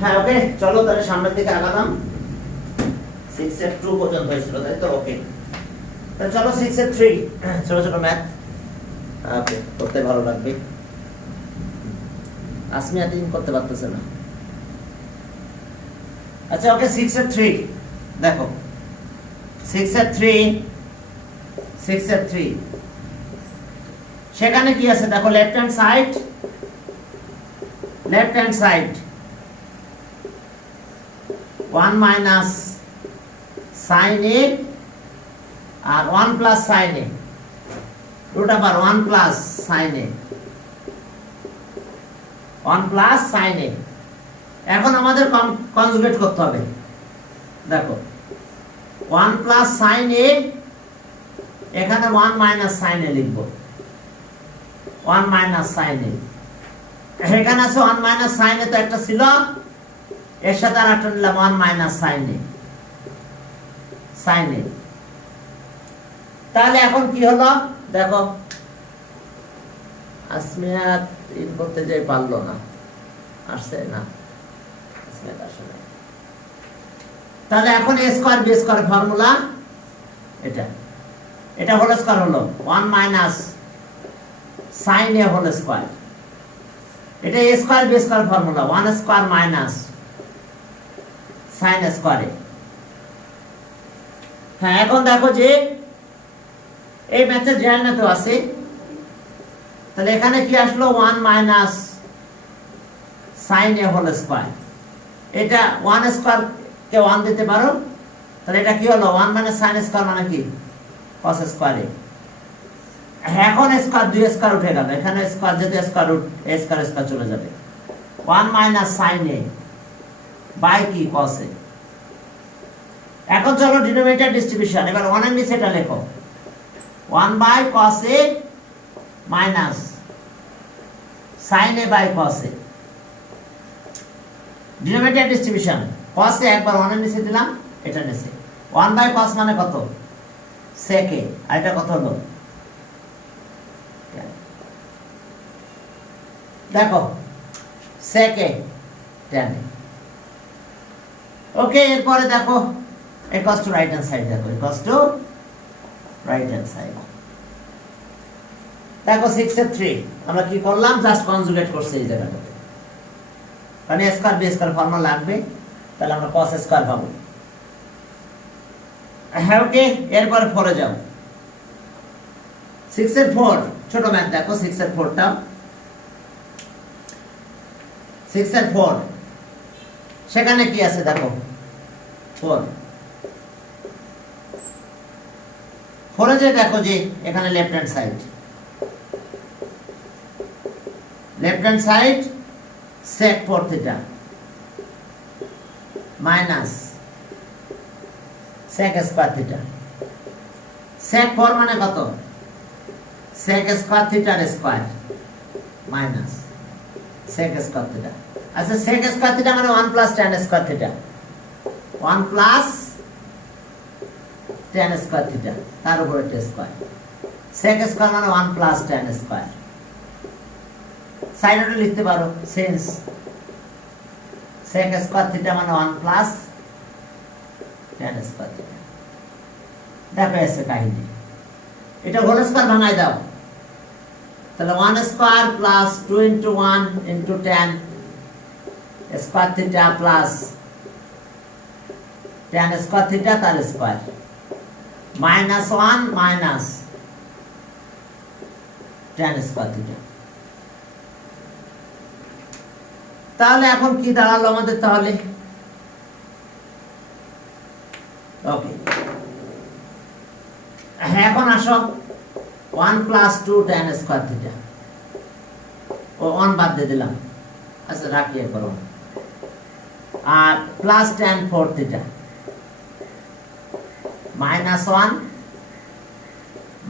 হ্যাঁ ওকে, চলো তাহলে সামনের দিকে আগালাম। 6 এর 2 পর্যন্ত হয়েছিল, তাই তো? ওকে, তাহলে চলো 6 এর 3 ছোট ছোট ম্যাথ। ওকে, করতে ভালো লাগবে। আসমিয়া দিন করতে পারতেছে না। আচ্ছা ওকে, 6 এর 3 দেখো। 6 এর 3 সেখানে কি আছে দেখো, left hand side 1 minus sin a আর 1 plus sin a, root over 1 plus sin a, 1 plus sin a। এখন আমাদের কনজুগেট করতে হবে। দেখো 1 প্লাস sin a, এখানে 1 মাইনাস sin a লিখবো। 1 মাইনাস sin a, এখানে আছে 1 মাইনাস sin a, তো একটা ছিল, এর সাথে আর একটা নিলাম 1 মাইনাস sin a। তাহলে এখন কি হলো দেখো, আসমিয়া ইন করতে যাই পারলো না, আসছে না আসমিয়া আসলে। তাহলে এখন a square b square formula, এটা হোল স্কয়ার হলো 1 minus sin a whole square. এটা a square b square formula, 1 square minus sin square a। হ্যাঁ, এখন দেখো যে এই ম্যাথে জেনারেল ম্যাথে আছে, তাহলে এখানে কি আসলো 1 minus sin a whole square. এটা 1 স্কয়ার কে 1 দিতে পারো, তাহলে এটা কি হলো 1 মাইনাস sin স্কয়ার মানে কি cos স্কয়ার a। এখন স্কয়ার 2 স্কয়ার উঠে গেল, এখানে স্কয়ার যেতে স্কয়ার রুট a স্কয়ার চলে যাবে। 1 মাইনাস sin a বাই কি cos a। এখন চলো ডিনোমিনেটর ডিস্ট্রিবিউশন, এবার 1 এর নিচে এটা লেখো 1 by cos a minus sin a by cos a। Denominator distribution cos a একবার 1 এর নিচে দিলাম, এটা নিচে 1 বাই cos মানে কত sec a, আর এটা কত হলো দেখো sec a tan a। ওকে, এরপরে দেখো equals to right hand side, দেখো equals to right hand side। দেখো 6 এর 3 আমরা কি করলাম, জাস্ট কনজুগেট করছি এই জায়গাটাতে, মানে a square b square formula লাগবে, তাহলে আমরা cos স্কয়ার পাবো। হ্যাঁ ওকে, এরপরে 4 এ যাও। 6 এর 4 ছোট ম্যাথ দেখো, 6 এর 4টা 6 এর 4 সেখানে কি আছে দেখো, 4 4 এ যে দেখো যে এখানে left hand side sec 4 theta minus sec square theta. sec 4 মানে কত sec স্কয়ার থিটার square minus sec square theta. আচ্ছা sec স্কয়ার থিটা মানে 1 plus tan square theta, 1 plus tan square theta, তার উপরে একটা স্কয়ার। sec স্কয়ার মানে 1 plus tan square. সাইডটা লিখতে পারো সিন্স sec স্কয়ার থিটা মানে 1 প্লাস tan স্কয়ার থিটা। দেখো এসে কাহিনী, এটা হোল স্কয়ার ভাঙাই দাও, তাহলে 1 square plus 2 into 1 into tan square theta plus tan square theta তার square minus 1 minus tan square theta. তাহলে এখন কি দাঁড়ালো আমাদের, তাহলে ওকে এখন আসো 1 প্লাস 2 tan স্কয়ার থিটা, ও 1 বাদ দিয়ে দিলাম, আচ্ছা রাখি এরপর, আর plus tan 4 theta minus 1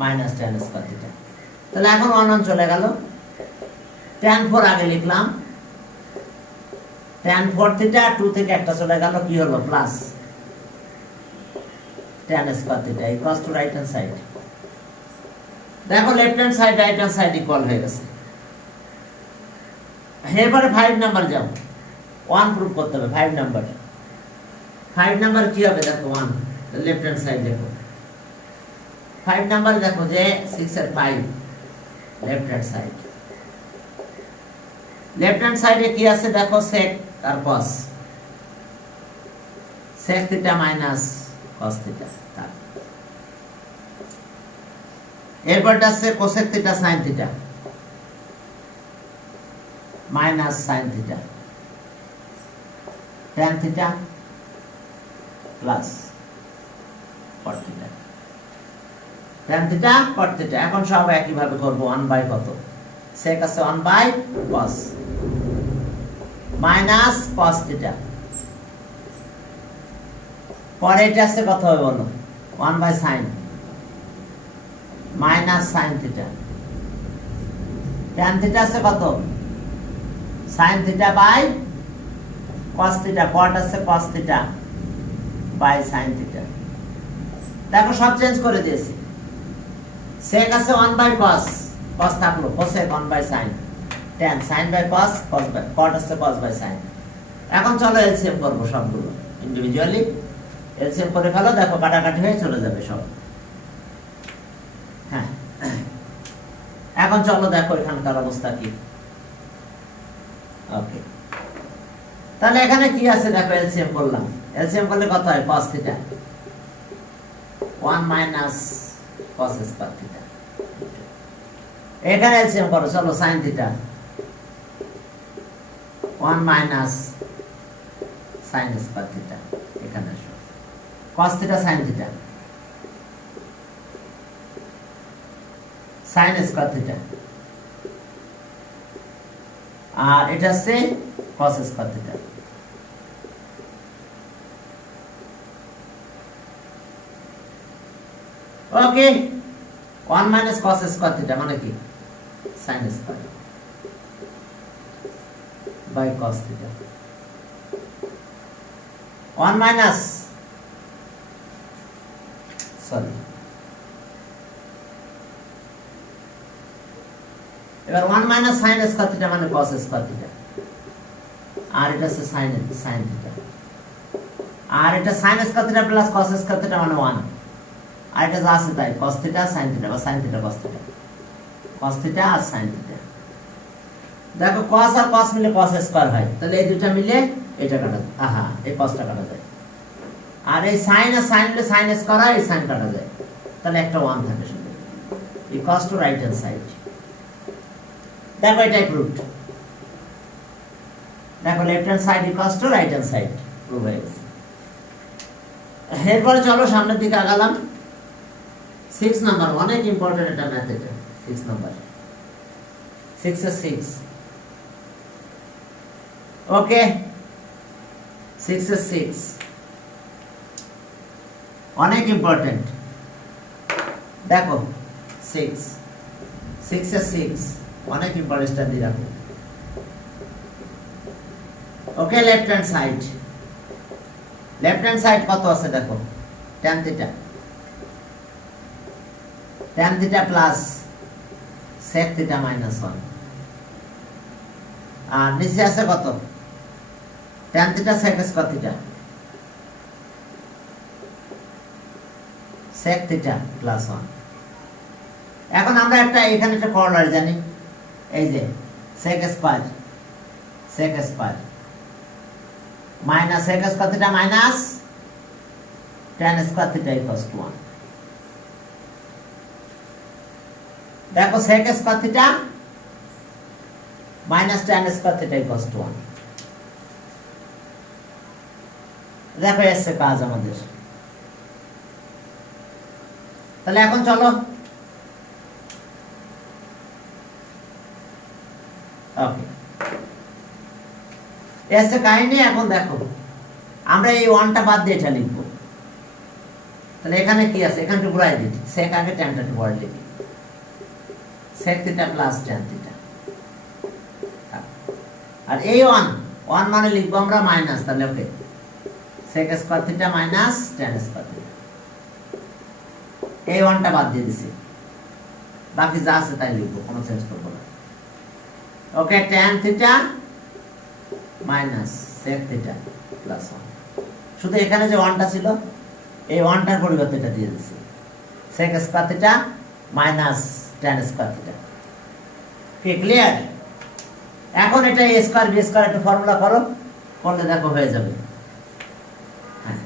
minus tan square theta. তাহলে এখন 1 চলে গেল, tan 4 আগে লিখলাম, tan 4 থিটা 2 থেকে একটা চলে গেল, কি হলো plus tan square theta equals to right hand side. দেখো left hand side right hand side equal হয়ে গেছে। এরপরে 5 নাম্বার যাও, 1 প্রুফ করতে হবে 5 নাম্বার। 5 নাম্বার কি হবে দেখো 1 লেফট হ্যান্ড সাইড দেখো 5 নাম্বার দেখো যে 6 এর 5 left hand side. Left hand সাইডে কি আছে দেখো sec আর cos, sec theta minus cos theta. এরপরটা আছে cosec theta sin theta minus sin theta tan theta plus cot theta, tan theta cot theta. এখন সব একই ভাবে করব 1 বাই কত sec আছে 1 by cos minus cos theta, পরে এটা আছে কত হবে বলো 1 by sin minus sin theta, tan theta আছে কত sin theta by cos theta, cot আছে cos theta by sin theta. দেখো সব চেঞ্জ করে দিয়েছি। sec আছে 1 বাই cos, cos থাকলো cosec 1 by sin, tan sin by cos, cos by cot আছে cos বাই sin। এখন চলো এলসিএম করব সবগুলো ইন্ডিভিজুয়ালি। এলসিএম করে ফেলো, দেখো কাটাকাটি হয়ে চলে যাবে সব। হ্যাঁ, এখন চলো দেখো এখানকার অবস্থা কি। ওকে, তাহলে এখানে কি আছে দেখো এলসিএম করলাম। এলসিএম করলে কত হয় cos theta 1 minus cos square theta. এখানে এলসিএম করো চলো sin theta 1 minus sin square theta. এখানে আসো cos theta sin theta sin square theta, আর এটা হচ্ছে cos square theta. Okay, 1 minus cos square theta মানে কি sin square by cos theta. 1 minus sorry এবার 1 মাইনাস sin স্কয়ার থিটা মানে cos square theta, আর এটা হচ্ছে sin থিটা, আর এটা sin square theta plus cos square theta মানে 1, আর এটা যা আছে তাই cos থিটা sin থিটা বা sin theta cos theta, cos theta আর sin থিটা। দেখো cos আর cos মিলে cos স্কয়ার হয়, তাহলে এই দুটো মিলে এটা কাটা যায়, আহা এই cosটা কাটা যায়, আর এই sin আর sin মিলে sin স্কয়ার হয়, এই sin কাটা যায়, তাহলে একটা 1 থাকে শুধু। Equals to right hand side. দেখো এটাই প্রুফ। দেখো left hand side equals to right hand side proof হয়ে গেছে। এরপরে চলো সামনের দিকে আগালাম। 6 নাম্বার অনেক ইম্পর্টেন্ট এটা ম্যাথ, এটা 6 নাম্বার 6 এর 6। ওকে 6 এর 6 অনেক ইম্পর্টেন্ট। দেখো 6 এর 6 অনেক ইম্পর্টেন্ট দিয়ে রাখো। Okay, left hand side, left hand side কত আছে দেখো tan theta, tan theta plus sec theta minus 1, আর নিচে আছে কত tan theta sec square theta, sec theta plus 1। এখন আমরা একটা এখানে একটা করলার জানি, এই যে sec square minus sec square theta minus tan square theta equals two 1। দেখো sec square theta minus tan square theta equals two 1। দেখো এসে কাজ আমাদের। তাহলে এখন চলো ওকে এসে কাহিনী। এখন দেখো আমরা এই 1টা বাদ দিয়ে এটা লিখবো, তাহলে এখানে কি আছে এখানে একটু ঘুরাই দিই, sec আগে tan টা একটু পরে লিখি, sec theta plus tan theta, আর এই 1 মানে লিখবো আমরা মাইনাস, তাহলে okay sec square theta minus tan square theta. এই 1টা বাদ দিয়ে দিছি, বাকি যা আছে তাই লিখবো, কোনো চেঞ্জ করব না। ওকে tan theta minus sec theta plus 1 শুধু এখানে যে 1টা ছিল এই 1টার পরিবর্তে এটা দিয়ে দিছি sec square theta minus tan square theta কি ক্লিয়ার এখন এটা a স্কয়ার b স্কয়ার একটা ফর্মুলা করো করলে দেখো হয়ে যাবে হ্যাঁ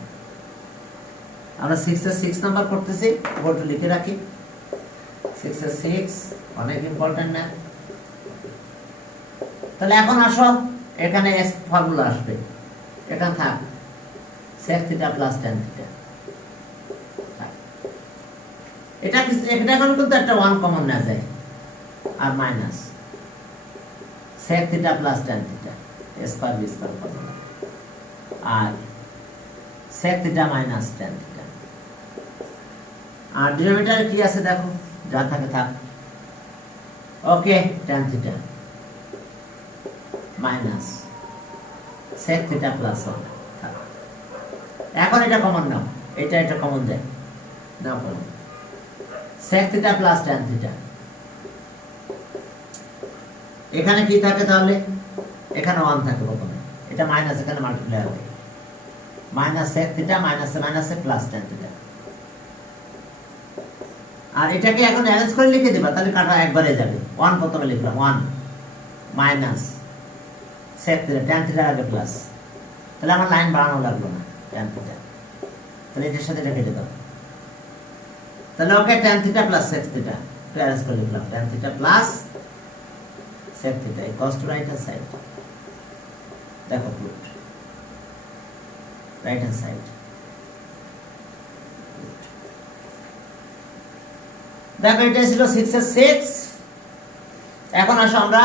আমরা 6 এর 6 নাম্বার করতেছি বোর্ডে লিখে রাখি 6 এর 6 অনেক ইম্পর্টেন্ট না তাহলে এখন আসো এখানে s ফর্মুলা আসবে এটা থাক sec theta plus tan theta এটা কিন্তু একটা 1 কমন না যায় আর minus sec theta plus tan theta square b square formula আর sec theta minus tan theta আর ডিনোমিনেটর কি আছে দেখো যা থাকে থাক ওকে tan theta minus sec theta plus 1 এখন এটা কমন নাও এটা কমন যায় নাও common sec theta plus tan theta এখানে কি থাকে তাহলে এখানে 1 থাকে প্রথমে এটা মাইনাস এখানে মাল্টিপ্লাই হবে minus sec theta minus plus tan theta আর এটাকে এখন অ্যারেঞ্জ করে লিখে দিবা তাহলে কাটা একবারে যাবে 1 প্রথমে লিখলাম 1 minus sec theta tan theta আগে প্লাস তাহলে আমার লাইন বাড়ানো লাগলো না tan theta তাহলে এটার সাথে এটা কেটে দাও তাহলে ওকে tan theta plus sec theta arrange করে লিখলাম tan theta plus sec theta equals to right hand side দেখো পুট right hand side দেখো এটা ছিল 6 এর 6 এখন আসো আমরা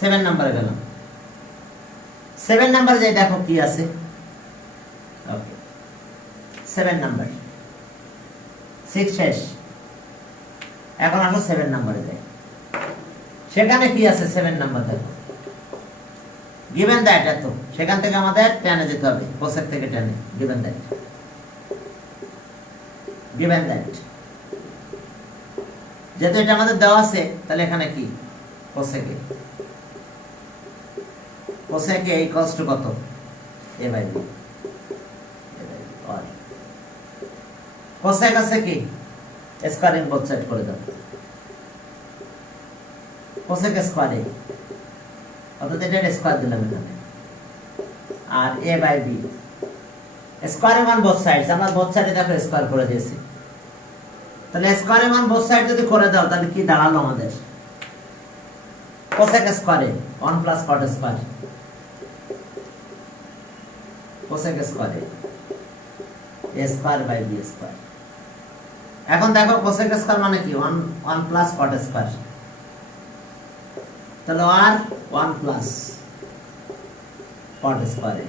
7 নম্বরে গেলাম 7 নম্বরে যাই দেখো কি আছে ওকে 7 নাম্বার 6 শেষ এখন আসো 7 নম্বরে যাই সেখানে কি আছে 7 নাম্বার দেখো given that এত সেখান থেকে আমাদের tan এ যেতে হবে cosec থেকে tan এ given that যেহেতু এটা আমাদের দেওয়া আছে তাহলে এখানে কি cosec এ equals to কত a by b or cosec আছে কি স্কয়ারিং বোথ সাইড করে দাও cosec স্কয়ারে অর্থাৎ এটা স্কয়ার দিলাম এখানে আর a by b স্কয়ারের মান বোথ সাইডস আমরা বোথ সাইডে দেখো স্কয়ার করে দিয়েছি তাহলে স্কয়ারের মান বোথ সাইড যদি করে দাও তাহলে কি দাঁড়ালো আমাদের cosec স্কয়ারে 1 plus cot square cosec স্কয়ারে a square by b square এখন দেখো cosec স্কয়ার মানে কি 1 plus cot স্কয়ার তাহলে আর 1 plus cot স্কয়ারে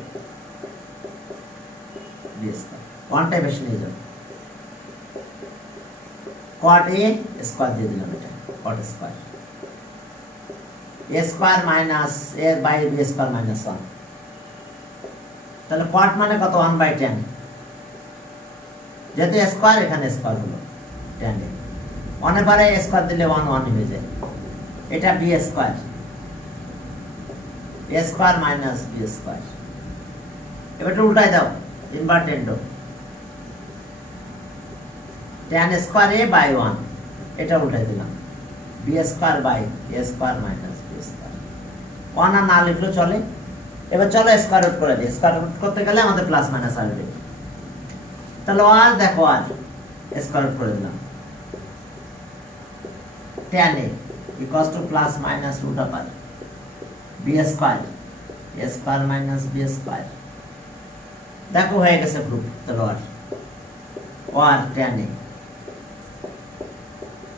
b স্কয়ার 1 টা বেশি নিয়ে যাও cot a স্কয়ার দিয়ে দিলাম এটা cot square a square minus a by b square minus 1 তাহলে cot মানে কত 1 by tan যেহেতু স্কয়ার এখানে স্কয়ার হলো tan এ 1 এর পরে স্কয়ার দিলে 1 1 হয়ে যায় এটা b square a square minus b square এবার উল্টাই দাও ইনভার্টেন্ডো tan স্কয়ার a by 1 এটা উল্টাই দিলাম b square by a square minus b square 1 আর না লিখলে চলে এবার চলো স্কয়ার রুট করে দিই স্কয়ার রুট করতে গেলে আমাদের প্লাস মাইনাস আসবে তাহলে আর দেখো আর স্কয়ার রুট করে দিলাম tan a equals to plus minus root of r b square a square minus b square দেখো হয়ে গেছে প্রুফ তাহলে আর tan a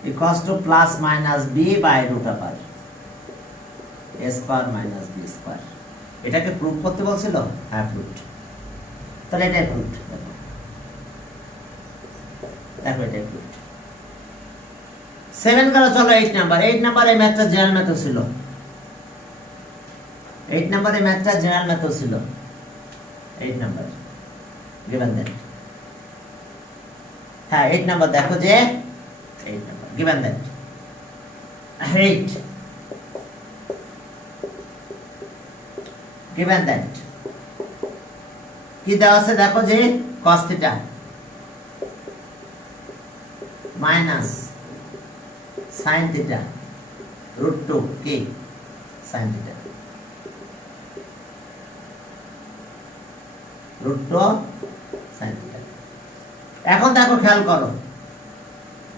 equals to plus minus b by root of r a square minus b square এটাকে proof করতে বলছিল হ্যাঁ proof তাহলে এটাই প্রুফ দেখো এটাই প্রুফ 7 গেল চলো 8 নাম্বার এই ম্যাথটা জেনারেল মেথড ছিল 8 নম্বরে ম্যাথটা জেনারেল মেথড ছিল 8 নাম্বার given that হ্যাঁ 8 নাম্বার দেখো যে 8 number given that 8 given that কি দেওয়া আছে দেখো যে cos theta minus sin theta root 2 k sin theta root 2 sin theta এখন দেখো খেয়াল করো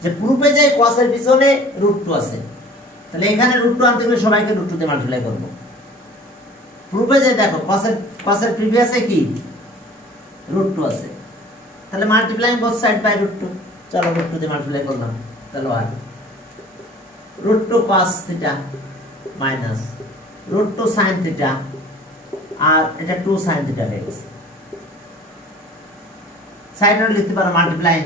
যে প্রুফে যে cos এর পিছনে root 2 আছে তাহলে এখানে root 2 আনতে গেলে সবাইকে root 2 দিয়ে মাল্টিপ্লাই করব প্রুফে যে দেখো cos এর প্রিভিয়াসে কি root 2 আছে তাহলে multiplying both side by root 2 চলো root 2 দিয়ে মাল্টিপ্লাই করলাম তাহলে আর root 2 cos theta minus root 2 sin theta আর এটা 2 sin theta হয়ে গেছে সাইড নোট লিখতে পারো মাল্টিপ্লাইং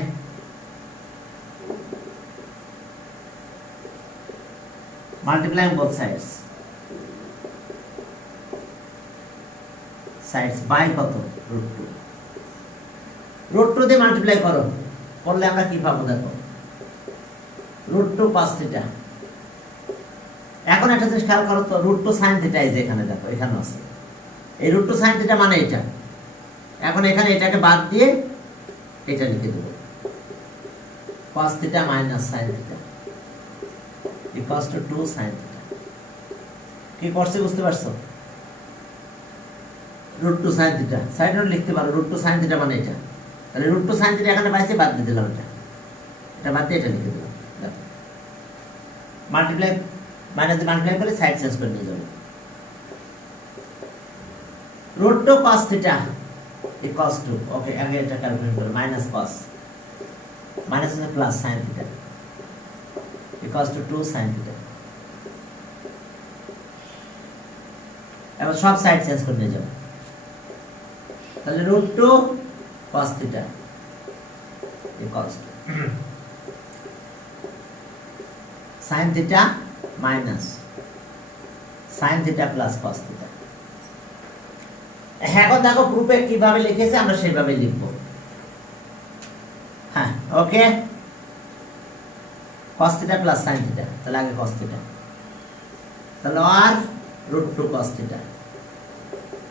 both sides by কত root 2 দিয়ে মাল্টিপ্লাই করো করলে আমরা কি পাবো দেখো root 2 cos theta এখন একটা জিনিস খেয়াল করো তো root 2 sin theta এই যে এখানে দেখো এখানে আছে এই root 2 sin theta মানে এটা এখন এখানে এটাকে বাদ দিয়ে এটা লিখে দেব cos theta minus sin theta equals to 2 sin theta কি করছে বুঝতে পারছো root 2 sin theta side note লিখতে পারো root 2 sin theta মানে এটা তাহলে root 2 sin theta এখানে পাইছে বাদ দিয়ে দিলাম এটা বাদ দিয়ে এটা লিখে দিলাম দেখো মাল্টিপ্লাই মাইনাস দিয়ে মাল্টিপ্লাই করে সাইড চেঞ্জ করে নিয়ে যাবে root 2 cos theta equals to ওকে আগে এটা ক্যালকুলেট করো মাইনাস cos মাইনাস মানে plus sin theta equals to 2 sin theta এবার সব সাইড চেঞ্জ করে নিয়ে যাবে তাহলে root 2 cos theta equals to sin theta minus sin theta plus cos theta এখন দেখো প্রুফে কিভাবে লিখেছে আমরা সেইভাবে লিখব হ্যাঁ ওকে cos theta plus sin theta তাহলে আগে cos theta তাহলে আর root 2 cos theta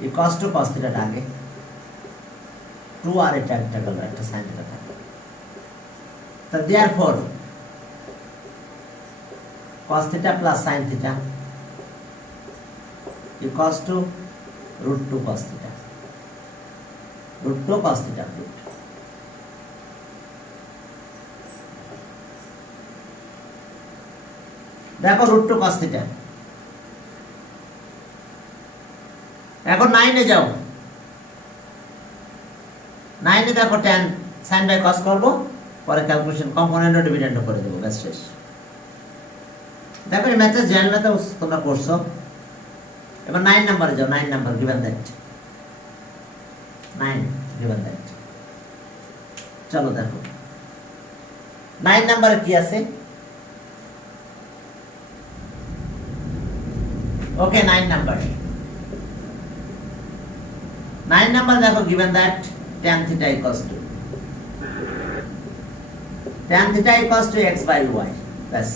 equals to cos theta আগে 2 আর এটা একটা গেল একটা sin theta থাকে তো therefore cos theta plus sin theta equals to root 2 cos theta root 2 cos theta দেখো root 2 cos theta এখন 9 এ যাও 9 এ দেখো tan sin by cos করব পরে ক্যালকুলেশন কম্পোনেন্ট ও ডিভিডেন্ড করে দেব ব্যাস শেষ দেখো এই ম্যাথে জেনারেল ম্যাথে তোমরা করছো এবার 9 নম্বরে যাও 9 number given that 9 given that চলো দেখো 9 নম্বরে কি আছে ওকে 9 নাম্বার 9 নাম্বার দেখো given that tan theta equals to x by y ব্যাস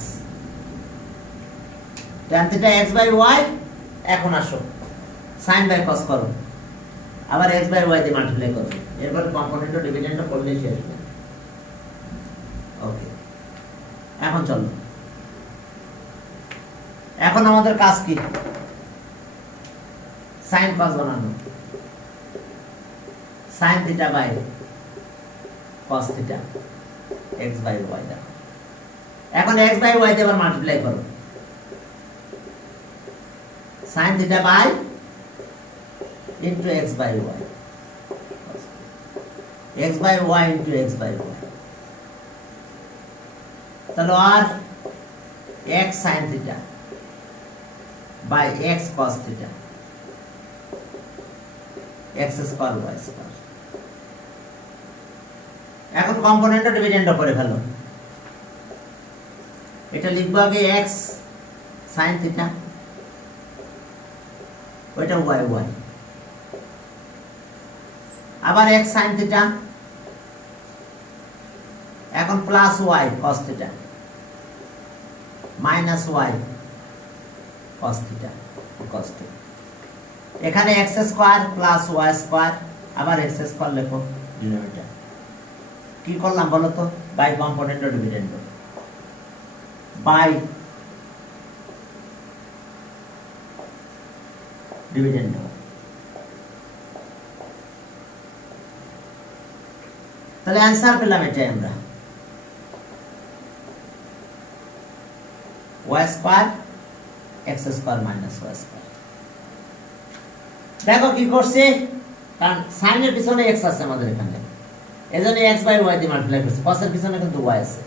tan theta x by y এখন আসো sin by cos করো আবার x by y দিয়ে মাল্টিপ্লাই করো এরপর কম্পোনেন্ট ও ডিভিডেন্ড করলে শেষ ওকে এখন চলো এখন আমাদের কাজ কি sin cos বানানো sin theta by cos theta x by y দাও এখন x by y দিয়ে আবার মাল্টিপ্লাই করো sin theta by into x by y x by y into x by y তাহলে আর x sin theta by x cos theta x square y square এখন component ও dividend করে ফেলো এটা লিখবো আগে x sin theta ওইটা y y আবার x sin theta এখন plus y cos theta minus y cos theta cos theta এখানে x square plus y square, আবার এক্স স্কোয়ার লেখো ডিনোমিনেটর। কি করলাম বলো তো? বাই কম্পোনেন্ট ও ডিভিডেন্ড, বাই ডিভিডেন্ড। তাহলে অ্যান্সার পেলাম এটাই আমরা, y square x square minus y square. দেখো কি করছে, কারণ সাইনের পিছনে এক্স আছে আমাদের এখানে, এজন্য এক্স বাই ওয়াই দিয়ে মাল্টিপ্লাই করছে, কসের পিছনে কিন্তু ওয়াই আছে।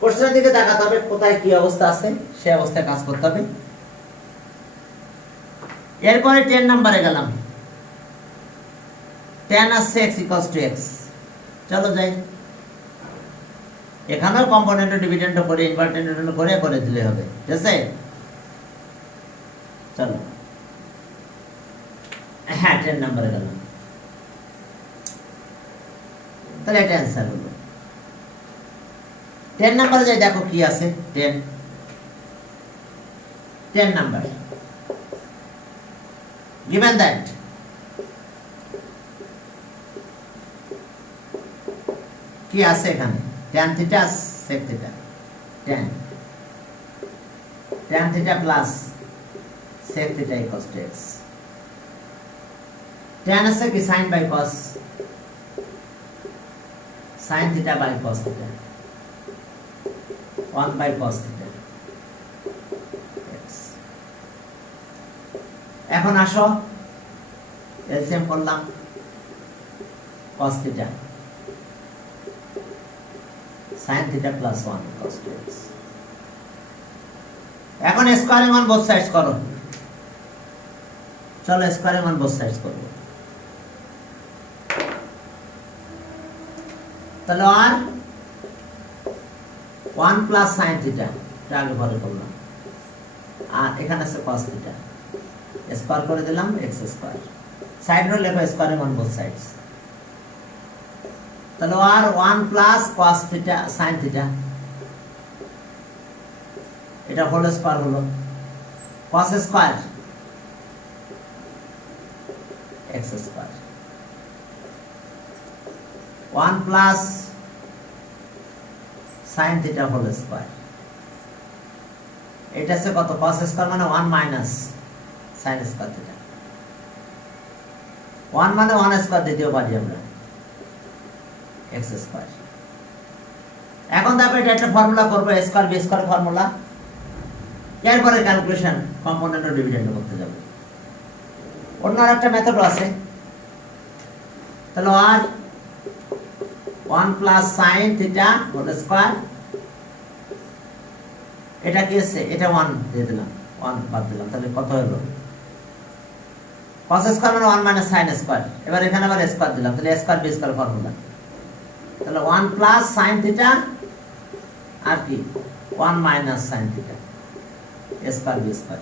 কোশ্চেনের দিকে তাকাতে হবে, কোথায় কি অবস্থা আছে সেই অবস্থায় কাজ করতে হবে। এরপরে 10 নম্বরে গেলাম, tan আসছে x ইকুয়ালস টু x। চলো যাই, এখানেও কম্পোনেন্ট ও ডিভিডেন্ড করে ইনভার্টেন্ট করে দিলে হবে, ঠিক আছে? চলো, হ্যাঁ 10 নম্বরে গেলাম, তাহলে এটা অ্যান্সার হলো। 10 নম্বরে যাই, দেখো কি আছে। 10 নাম্বার given that কি আছে এখানে, tan theta sec theta, tan theta plus sec theta equals to x। tan আছে কি sin by cos, sin theta by cos theta, 1 by cos theta x। এখন আসো এলসিএম করলাম, cos theta sin theta plus 1 cos 2x। এখন স্কয়ারিং on both sides করো, চলো স্কয়ারিং on both sides করব। তাহলে আর 1 প্লাস sin থিটা, এটা আগে ভরে করলাম, আর এখানে আছে cos থিটা, স্কয়ার করে দিলাম x স্কয়ার, সাইড রে লেখো স্কয়ারিং অন বোথ সাইডস। তাহলে আর 1 plus cos theta sin theta, এটা হোল স্কয়ার হলো, cos square x square, 1 plus sin theta whole square, এটা আছে কত, cos স্কয়ার মানে 1 মাইনাস sin স্কয়ার থিটা, 1 মানে 1 স্কয়ার দিতেও পারি আমরা, x স্কয়ার। এখন দেখো এটা একটা ফর্মুলা করব, a square b square formula. এরপরে ক্যালকুলেশন কম্পোনেন্ট ও ডিভিডেন্ড করতে যাব। অন্য আরেকটা মেথড আছে, তাহলে আর 1 plus sin theta whole square, এটা কি আছে, এটা 1 দিয়ে দিলাম, 1 বাদ দিলাম, তাহলে কত হলো, cos স্কয়ার মানে 1 মাইনাস sin স্কয়ার, এবার এখানে আবার স্কয়ার দিলাম, তাহলে a square b square formula. তাহলে 1 প্লাস sin থিটা আর কি 1 minus sin theta square B square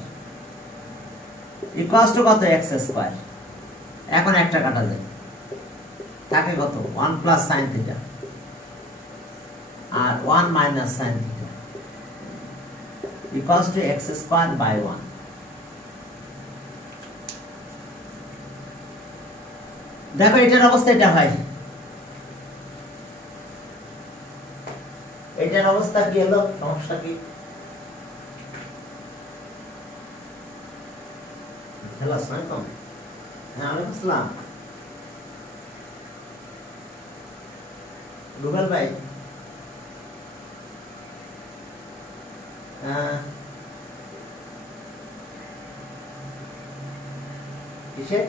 equals to কত, x স্কয়ার। এখন একটা কাটা যায়, থাকে কত, 1 প্লাস sin থিটা আর 1 minus sin theta equals to x square by 1। দেখো এটার অবস্থা এটা হয়, এটার অবস্থা কি হলো, সমস্যা কি, আসসালামু হ্যাঁ আমি বুঝলাম, রুবেল ভাই কিসের,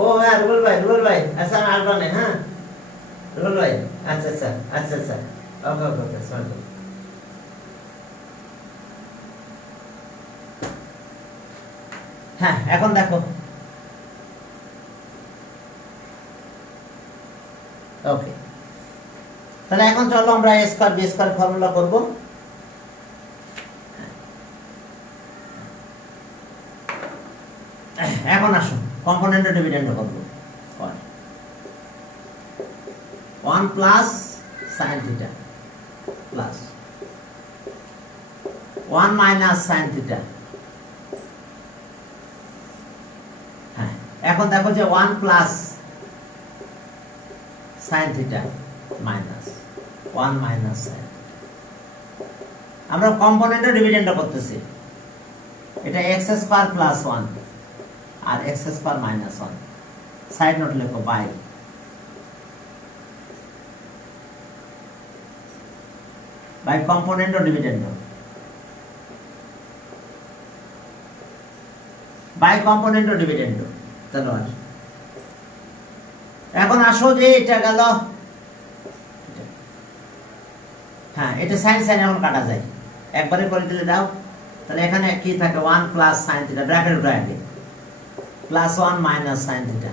ও হ্যাঁ রুবেল ভাই আচ্ছা আমি আসবো না, হ্যাঁ রুবেল ভাই, আচ্ছা আচ্ছা আচ্ছা আচ্ছা ওকে ওকে ওকে সরি। হ্যাঁ এখন দেখো, ওকে তাহলে এখন চলো আমরা a square b square formula করব। এখন আসো কম্পোনেন্ট ও ডিভিডেন্ড করব, 1 plus sin theta plus 1 minus sine theta. হ্যাঁ, এখন দেখো যে 1 plus sine theta minus 1 minus sine. আমরা কম্পোনেন্টের ডিভিডেন্ডটা করতেছি। এটা x স্কয়ার প্লাস 1 আর x square minus 1। Side note লেখো বাই কম্পোনেন্ট ও ডিভিডেন্ড। বাই কম্পোনেন্ট ও ডিভিডেন্ড। চলো এখন আসো যে এটা গেল, হ্যাঁ এটা সাইন সাইন এখন কাটা যায়, একবারে করে দিলে দাও। তাহলে এখানে কি থাকে 1 plus sine theta bracket bracket plus 1 minus sine theta,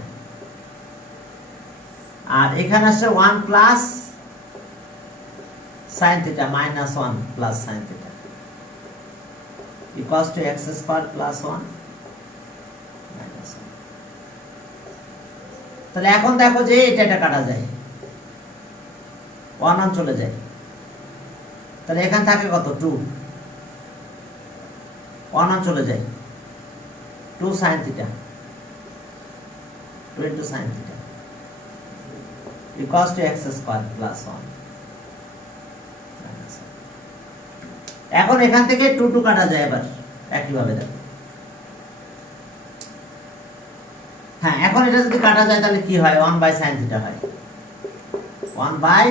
আর এখানে আসছে 1 plus sine theta minus 1 plus sine theta equals to x square plus 1 minus 1। তাহলে এখন দেখো যে এটা কাটা যায়, 1 অন চলে যায়। তাহলে এখানে থাকে কত 2, 1 অন চলে যায় 2 sine theta 2 into sign theta equals to x square plus 1। এখন এখান থেকে 2 2 কাটা যায় এবার একই ভাবে দেখো। হ্যাঁ, এখন এটা যদি কাটা যায় তাহলে কি হয় 1 বাই sin থিটা হয় 1 বাই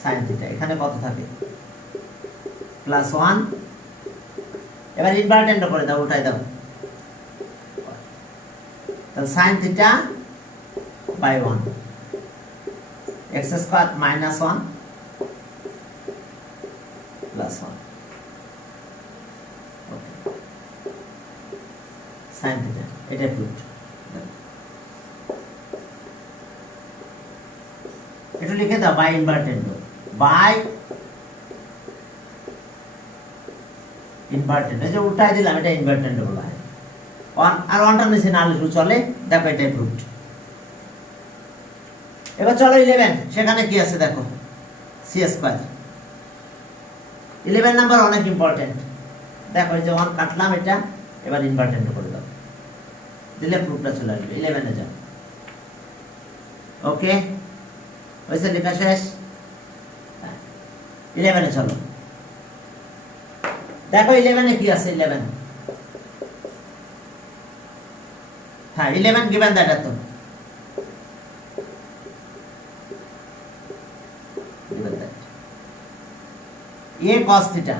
sin থিটা। এখানে কত থাকে প্লাস 1। এবার ইনভার্টেন্ট করে দাও, উঠাই দাও। তাহলে sin থিটা বাই 1 x square minus 1 plus 1 okay sin theta এটা প্রুফ। এটা লিখে দাও বাই ইনভার্টেন্ড, বাই ইনভার্টেন্ড। এই যে উল্টাই দিলাম, এটা ইনভার্টেন্ড বলা হয়। 1 আর 1টা নিচে না লিখলেও চলে, দেখো এটাই প্রুফ। এবার চলো 11, সেখানে কি আছে দেখো c স্কয়ার। 11 নাম্বার অনেক ইম্পর্টেন্ট। দেখো এই যে 1 কাটলাম, এটা এবার ইনভার্টেন্ট করে দাও, দিলে প্রুফটা চলে আসবে। 11 এ যাও। ওকে, হয়েছে লেখা শেষ। 11 এ চলো, দেখো 11 এ কি আছে 11। হ্যাঁ 11 given that এত given that a cos theta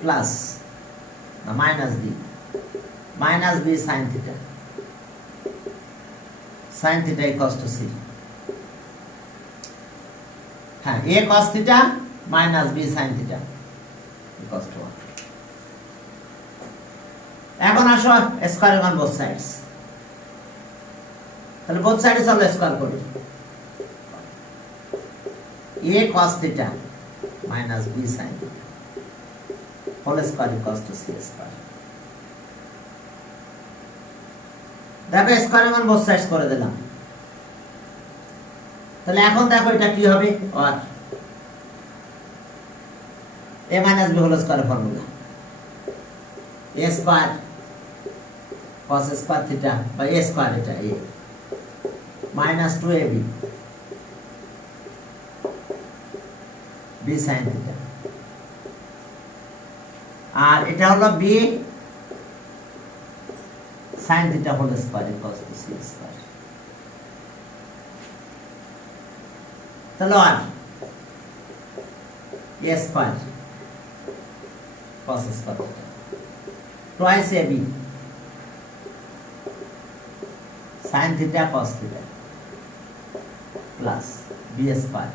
plus minus b sin theta equals to c। হ্যাঁ a cos theta minus b sin theta equals to 1। এখন আসো স্কয়ার অন বোথ সাইডস। তাহলে বোথ সাইডে চলো স্কয়ার করি। a cos theta minus b sin theta whole square equals to c square। দেখো square on both sides করে দিলাম। তাহলে এখন দেখো এটা কি হবে, আর a minus b whole square formula a square cos square theta by a square এটা a minus 2ab b sin theta, আর এটা হলো b sin theta whole square equals to c square। তাহলে আর a square cos square theta twice ab sin theta cos theta plus b square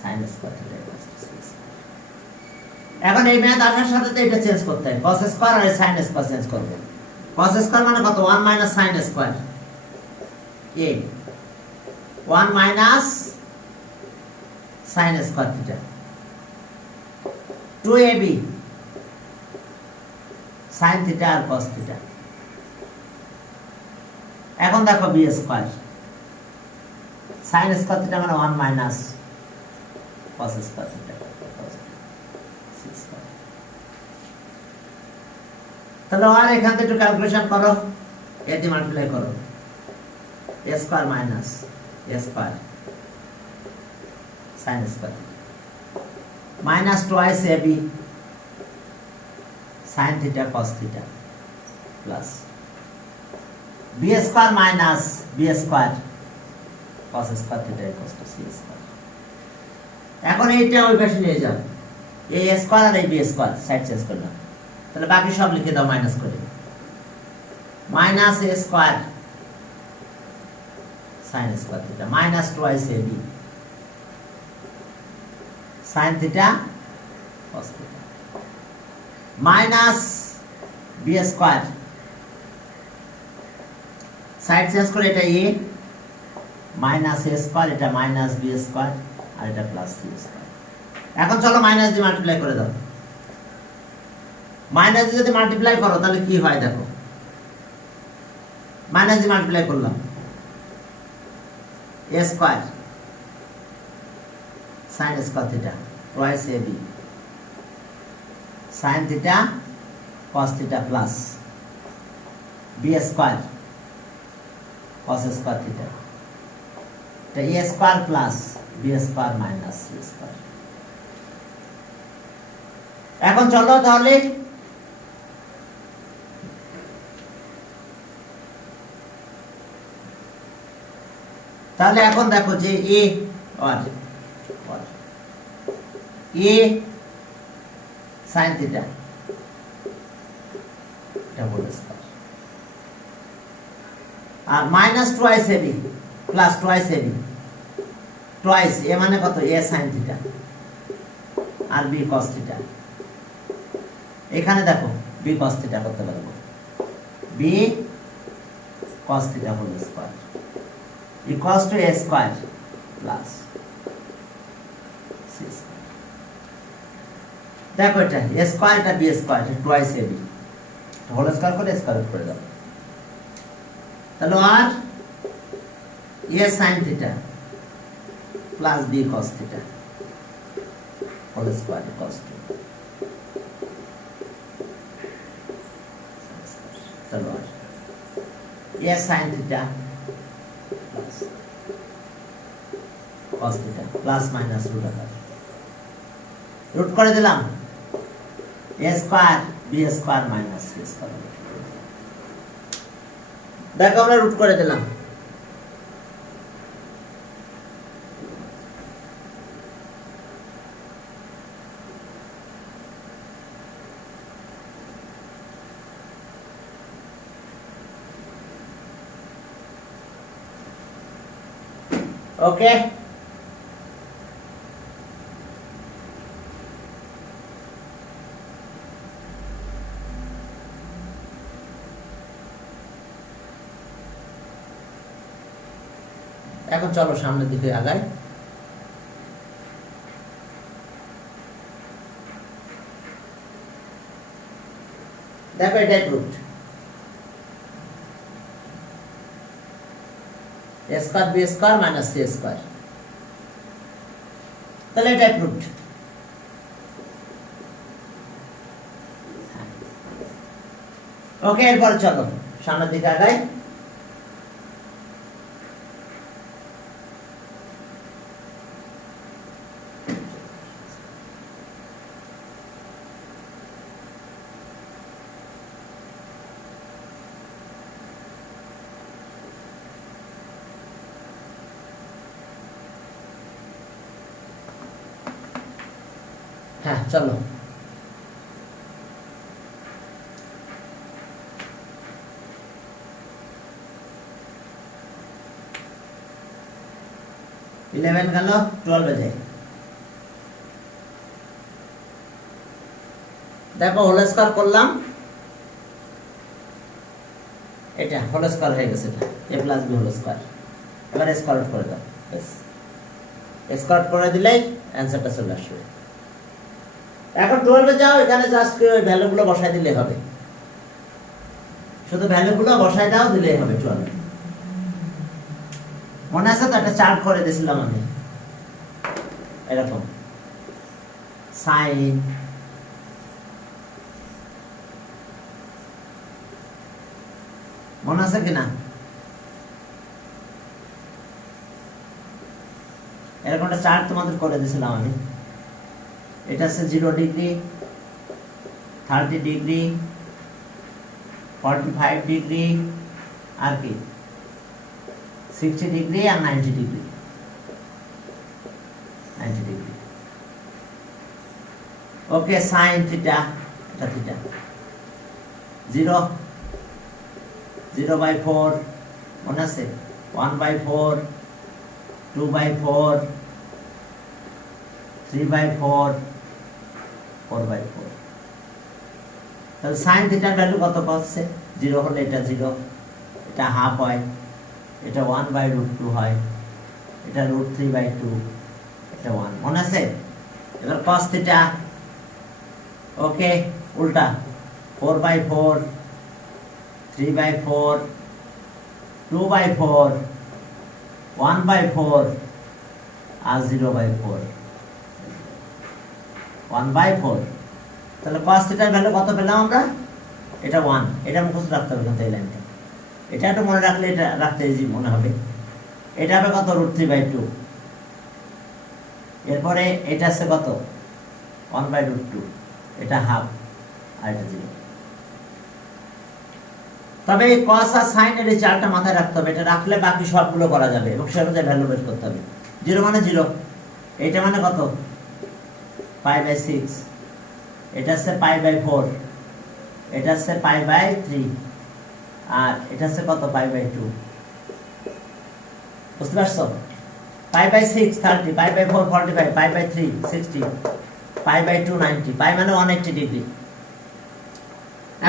sin square theta equals to c square। এখন এই math আসার সাথে তো এটা change করতে হয়, cos স্কয়ার আর sin স্কয়ার চেঞ্জ করব। cos স্কয়ার মানে কত 1 minus sin square a 1 minus sin square theta 2ab sin theta আর cos থিটা। এখন দেখো b square sin square theta মানে 1 minus cos square theta c square. তাহলে আর এখান থেকে একটু ক্যালকুলেশন করো, এ দিয়ে মাল্টিপ্লাই করো, a square minus a square sin square minus twice ab sin theta cos theta plus b square minus b square cos square theta equals to c square. এখন এইটা ওই পাশে নিয়ে যাও, a স্কয়ার আর b স্কয়ার সাইড চেঞ্জ করলাম, তাহলে বাকি সব লিখে দাও মাইনাস করে, minus a square sin square theta minus twice ab sin theta cos theta minus b square side change করে এটা a মাইনাস a স্কয়ার, এটা মাইনাস b স্কয়ার আর এটা প্লাস c স্কয়ার। এখন চলো মাইনাস দিয়ে মাল্টিপ্লাই করে দাও, মাইনাস দিয়ে যদি মাল্টিপ্লাই করো তাহলে কি হয় দেখো, মাইনাস দিয়ে মাল্টিপ্লাই করলাম a square sin square theta twice ab sin theta cos theta plus b square cos square theta, এটা a square plus b square minus c square. এখন চলো তাহলে এখন দেখো যে a আর a sin থিটা এটা হোল স্কয়ার আর minus twice ab plus twice ab, twice a মানে কত a sin থিটা আর b cos থিটা, এখানে দেখো b cos থিটা করতে পারবো, b cos theta whole square equals to a square plus c square। দেখো এটা a square এটা b square এটা টুয়াইস ab, হোল স্কয়ার করে স্কয়ার রুট করে দাও, তাহলে আর a sin theta plus b cos theta whole square equals to, তাহলে আর a sin theta plus cos theta plus minus root আকার রুট করে দিলাম a square b square minus c square. দেখো আমরা রুট করে দিলাম, ওকে। এখন চলো সামনের দিকে আগাই, দেখো এটাই root a square b square minus c square, তাহলে এটাই রুট। ওকে, এরপর চলো সামনের দিকে আগাই, হ্যাঁ চলো इलेवन गल 12 बजे देखो হোল স্কয়ার করলাম, এটা হোল স্কয়ার হয়ে গেছে, এটা a + b হোল স্কয়ার। এবার স্কয়ার আউট করে দাও, বাস স্কয়ার আউট করে দিলেই অ্যানসারটা চলে আসবে। এখন 12 এ যাও, এখানে জাস্ট ওই ভ্যালুগুলো বসাই দিলেই হবে, শুধু ভ্যালুগুলো বসাই দাও দিলেই হবে 12। মনে আছে তো একটা চার্ট করে দিয়েছিলাম আমি এরকম, সাইন মনে আছে কিনা? এরকম একটা চার্ট তোমাদের করে দিয়েছিলাম আমি। এটা হচ্ছে 0 ডিগ্রি, 30 ডিগ্রি, 45 ডিগ্রি, আর কি 60 ডিগ্রি আর 90 ডিগ্রি। 90 ডিগ্রি। ওকে, সাইন থিটা, এটা থিটা 0, 0/4 মনে আছে, 1/4, 2/4, 3/4, 4/4। তাহলে সাইন থিটার ভ্যালু কত পাচ্ছে? 0 হলে এটা 0, এটা হাফ হয়, এটা 1/√2 হয়, এটা √3/2, এটা 1 মনে আছে। এবার cos থিটা, ওকে উল্টা 4/4, 3/4, 2/4, 1/4 আর 0/4, 1/4। তাহলে cos থিটার ভ্যালু কত পেলাম আমরা? এটা 1। এটা মুখস্থ রাখতে হবে কিন্তু এই লাইনটা, এটা একটু মনে রাখলে এটা রাখতে ইজি মনে হবে। এটা হবে কত? √3/2। এরপরে এটা আছে কত? 1/√2, এটা হাফ আর এটা 0। তবে এই cos আর sin এর এই চারটা মাথায় রাখতে হবে, এটা রাখলে বাকি সবগুলো করা যাবে এবং সে অনুযায়ী ভ্যালু বের করতে হবে। 0 মানে 0, এটা মানে কত? π/6, এটা হচ্ছে π/4, এটা হচ্ছে π/3, আর এটা হচ্ছে কত? π/2। বুঝতে পারছো? π/6 30, π/4 45, π/3 60, π/2 90, π মানে 180 ডিগ্রি।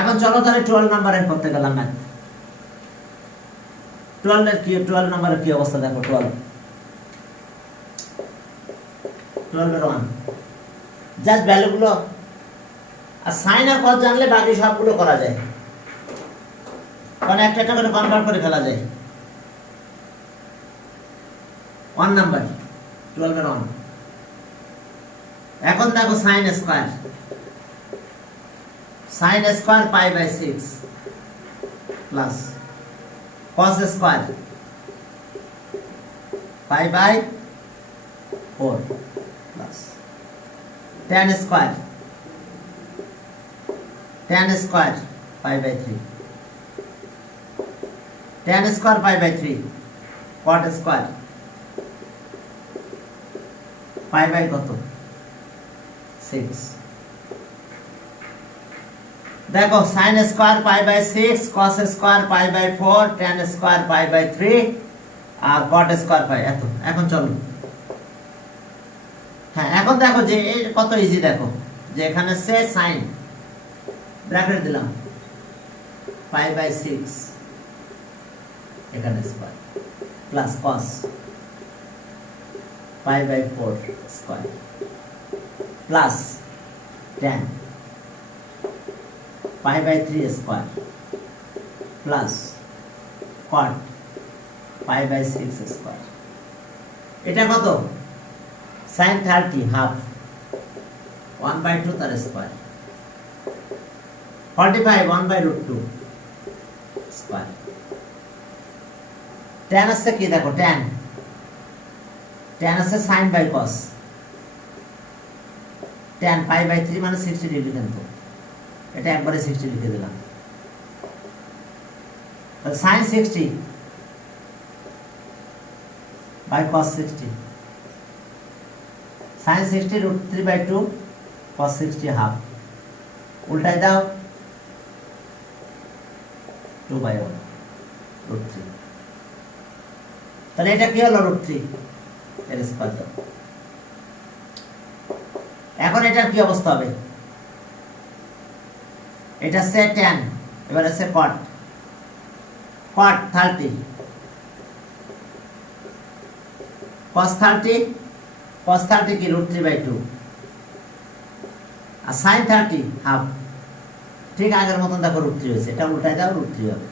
এখন চলো তাহলে 12 নম্বরের করতে গেলাম ম্যাথ। 12 নম্বরের কি অবস্থা দেখো। 12 এর 1 জাস্ট ভ্যালুগুলো আর সাইন আর cos জানলে বাকি সবগুলো করা যায়, কারণ একটা একটা করে কনভার্ট করে ফেলা যায়। 1 নাম্বার 12 এর 1। এখন দেখো sine square, sin square π/6 plus cos square π/4 plus tan square π/3, tan square π/3, cot square কত? 6। দেখো sin square π/6, cos square π/4, tan square π/3 আর cot স্কয়ার এত। এখন চলো, হ্যাঁ এখন দেখো যে এই কত ইজি, দেখো যে এখানে সে sin ব্র্যাকেট দিলাম π/6, এখানে square plus cos π/4 square plus tan π/3 square plus cot π/6 square. এটা কত? sin 30 হাফ 1/2 তার স্কয়ার, 45 1/√2 স্কয়ার। tan আছে কি দেখো, tan আছে sin বাই cos, tan π/3 মানে 60 ডিগ্রি, কিন্তু এটা একবারে 60 লিখে দিলাম। তাহলে sin 60 by cos 60, sin 60 √3/2, cos 60 half, উল্টাই দাও 2/1 √3। তাহলে এটা কি হলো? √3 এর স্কয়ার দাও। এখন এটার কি অবস্থা হবে? এটা সে tan, এবার আছে cot 30 cos 30 কি √3/2 আর sin 30 হাফ। ঠিক আগের মতন দেখো √3 হয়েছে, এটা উল্টাই দাও √3 হবে।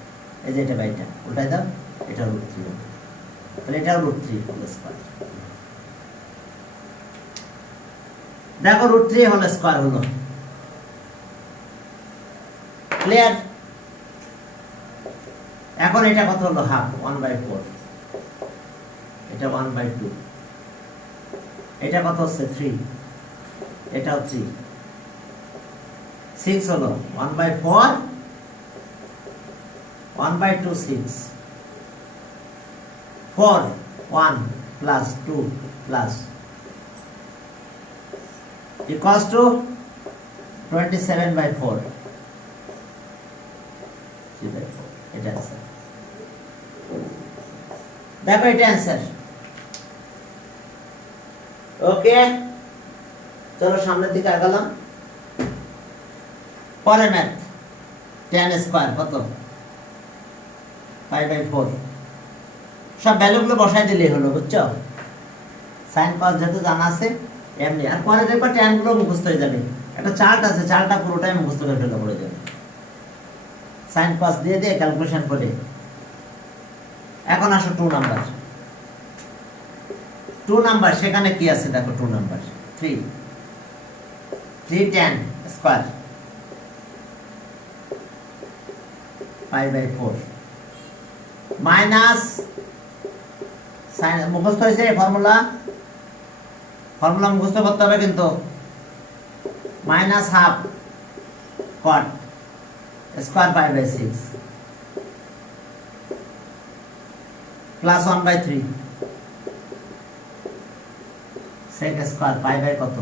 এই যে এটা বাইটা উল্টাই দাও, এটা √3 হবে। তাহলে এটাও √3 হোল স্কয়ার। দেখো √3 হোল স্কয়ার হলো। ক্লিয়ার? এখন এটা কত হলো? হাফ, 1/4। এটা 1/2। এটা কত হচ্ছে? 3। এটাও 3। 6 হলো 1/4, 1/2 6, 4 1 plus 2 plus equals to 27/4। এটা आंसर। দেখো এটা आंसर। ওকে, চলো সামনের দিকে আগালাম। পরের ম্যাথ, tan স্কয়ার কত? 5/4। সব ভ্যালুগুলো বসাই দিলেই হলো, বুঝছো? sin cos যেহেতু জানা আছে এমনি। আর পরে দেখবা tan গুলো মুখস্থ হয়ে যাবে। একটা চার্ট আছে, চার্টটা পুরোটাই মুখস্থ করে ফেললে পড়ে যাবে। sin cos দিয়ে দিয়ে ক্যালকুলেশন করে। এখন আসো 2 নাম্বার। 2 নাম্বার সেখানে কি আছে দেখো। 2 number 3 tan square 5/4 minus sin মুখস্থ হয়েছে ফর্মুলা মুখস্থ করতে হবে কিন্তু। Minus half cot square 5/6 plus 1/3 sec square কত?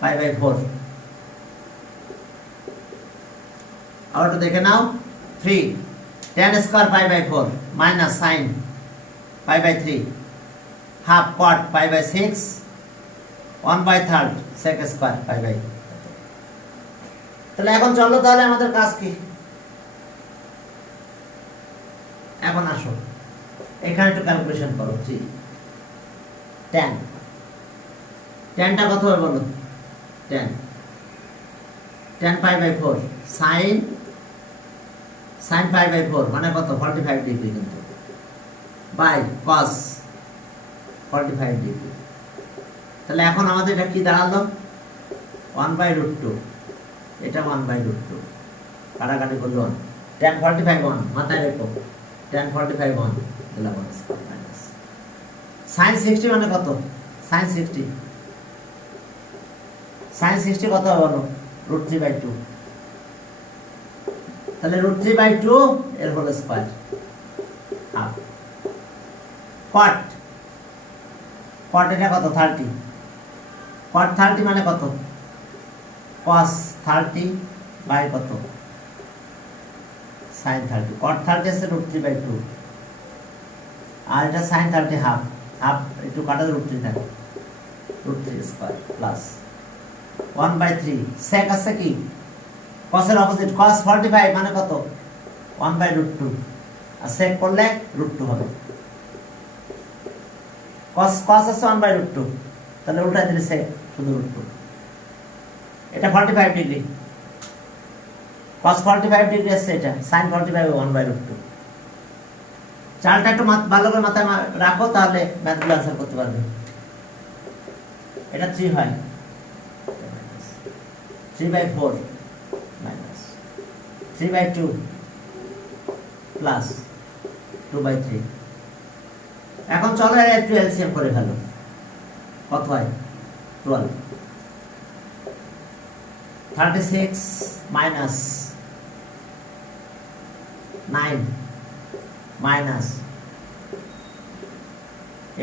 5/4। আবার তো দেখে নাও। 3 tan square 5/4 minus sin 5/3 half cot 5/6 1/3 sec square 5/। তাহলে এখন চলো, তাহলে আমাদের কাজ কি? এখন আসো এখানে একটু ক্যালকুলেশন করো। 3 tan টা কত হবে বলো? tan 5/4 sin 5/4 মানে কত? 45 ডিগ্রি কিন্তু, বাই cos 45 ডিগ্রি। তাহলে এখন আমাদের এটা কি দাঁড়ালো? 1/√2। এটা 1/√2 কাটাকাটি করলো 1। tan 45 1 মাথায় রেখো। tan 45 1 দিলাম 1 স্কয়ার মাইনাস sin 60 মানে কত? sin 60 কত হবে বলো? √3/2। তাহলে √3/2 এর হোল স্কয়ার হাফ। cot এটা কত? 30। cot 30 মানে কত? cos 30 বাই কত? sin 30। cot 30 আছে √3/2 আর এটা sin 30 হাফ। একটু কাটা √3 থাকে, √3 স্কয়ার প্লাস 1/3 sec আছে কি? cos এর অপোজিট cos 45 মানে কত? 1/√2 আর sec করলে √2 হবে। cos আছে 1/√2, তাহলে উল্টাই দিলে sec শুধু √2। এটা 45 ডিগ্রি, cos 45 ডিগ্রি আছে, এটা sin 45 1/√2। চালটা একটু ভালো করে মাথায় রাখো, তাহলে ম্যাথগুলো আনসার করতে পারবে। এটা 3 হয় 3/4 মাইনাস 3/2 প্লাস 2/3। এখন চলো একটু এলসিএম করে ফেলো। কত হয়? 12। 36 মাইনাস 9 মাইনাস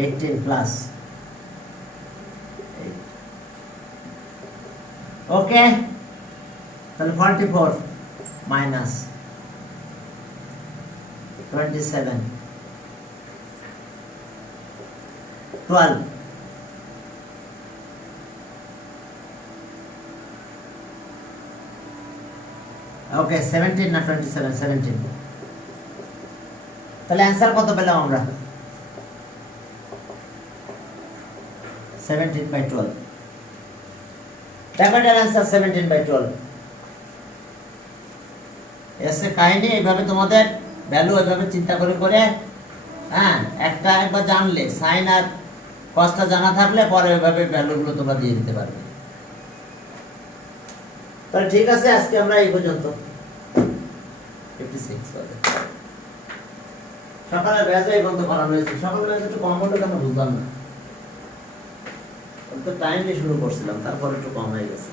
18 প্লাস 8। ওকে, তাহলে 44 মাইনাস 27 12। ওকে 17 না 27? 17। তাহলে অ্যান্সার কত পেলাম আমরা? 17/12। দেখো এটার অ্যান্সার 17/12। এসে কাহিনী এইভাবে তোমাদের ভ্যালু এইভাবে চিন্তা করে করে, হ্যাঁ, একবার জানলে সাইন আর কষ্টটা জানা থাকলে পরে ওইভাবে ভ্যালুগুলো তোমরা দিয়ে দিতে পারবে। তাহলে ঠিক আছে, আজকে আমরা এই পর্যন্ত। 56 বাজে। সকালে ব্যাচে এই পর্যন্ত করানো হয়েছে। সকালে ব্যাচে একটু কম হলো কেন বুঝলাম না। তো টাইম দিয়ে শুরু করছিলাম, তারপর একটু কম হয়ে গেছে।